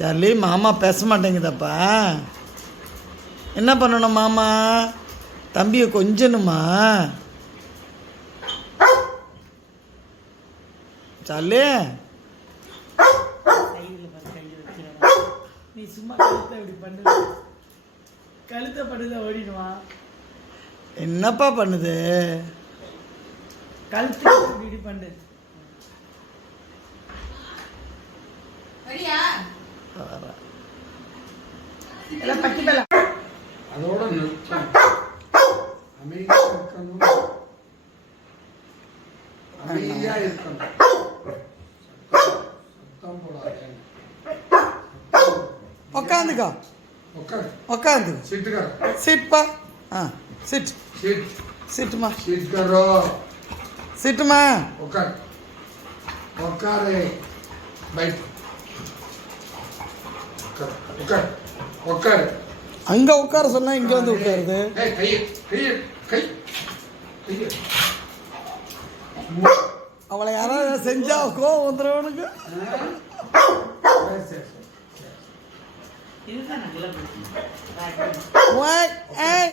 Charlie, மாமா பேச மாட்டேங்குதப்பா. என்ன பண்ணணும் மாமா? தம்பியை கொஞ்சணுமா? சார்லி, நீ சும்மா கழுத்தை இப்படி பண்ணு, கழுத்தை பண்ணுத ஓடிடுவான். என்னப்பா பண்ணுது? கழுத்து இப்படி பண்ணு. அதோட அமைதியா இருக்கணும், அமைதியா இருக்கணும், சத்தம் போடாத. உக்காந்துக்கோ, உட்கார், உக்காந்து சிட் कर, சிட்ப்பா. சிட் सिट, சிட்டுமா, सिट करो, சிட்டுமா. उकर, उकर, बैठ, उकर, उकर, उकर. அங்கே உட்கார சொன்னா இங்கே வந்து உட்காருது. ஏய், கை கை கை கை. அவளை யாராவது செஞ்சா கோவம் வந்துடுவனுக்கு. இதுதான் நல்லா ஏய்